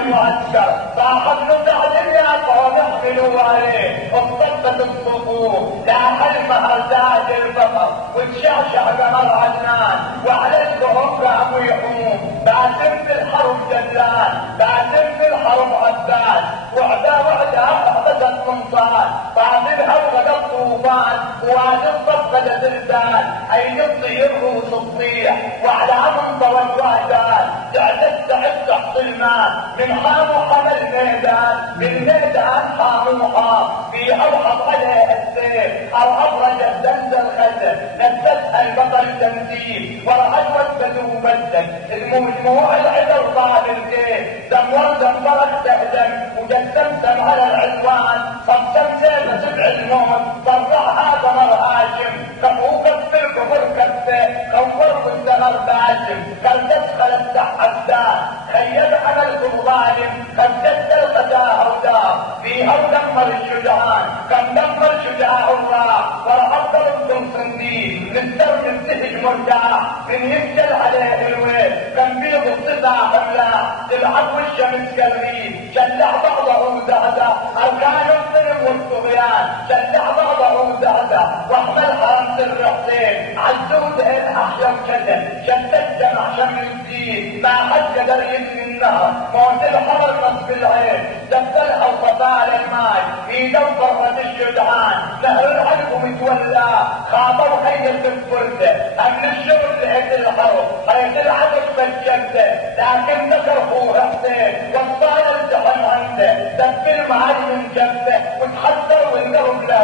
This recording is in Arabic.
المعسكر صاحب نزع يا قوم احملوا عليه اصطفت الصفوف لاح المهزاج البطر وتشعشع قمر عدنان وعلى الكهف قام يحوم باسم في الحرب جلال باسم في الحرب عباس وعدا احبست منصال طافلها وغدا الطوفان ووادي الصفقة زلزال اين الطير روس تطيح وعلى منطوى الوهدان تعتد تحت الماء من حام وحمل الميدان بالميدان حام وحام فيها وحط عليه السيف ارهب رجل دند الخزن نزلتها البطل تمثيل ورعد وسبد وبدل المجموع العذر طال الكيف دمر دمرك تهدم وجسمسم على العدوان صمسم سيف سبع الموت طرعها قمر هاشم كفوك في الكفر كفه كفر والزمر باشم قد تدخل السحسان خيب عملكم ظالم قد تدخل الخداع ودار فيها ودمر الشجعان كم دمر شجاع الله ورعب ضربكم صنديق للدر الزهج مرتاح من يسجل عليه الويل كم بيض الصدع املاح تلعب والشمس كالريد شلع بعضه زهده اركان الظلم والطغيان شلع بعضه زهده واحمل حرم سر حسين عزوز احيا وكذب شتت جمع شمل الدين ما حد قدر يجري النهر موت الحمر نصب العين دبلها وطفال الماي في دوفرة الشجعان نهر العلق متولى خاطر خيل بالفرده امن الشغل لهد الحرب حيث العدد بالجده لكن ذكر اخوه حسين وصال الزحم عنده دب المعلم من جبه وتحذر والقلب لا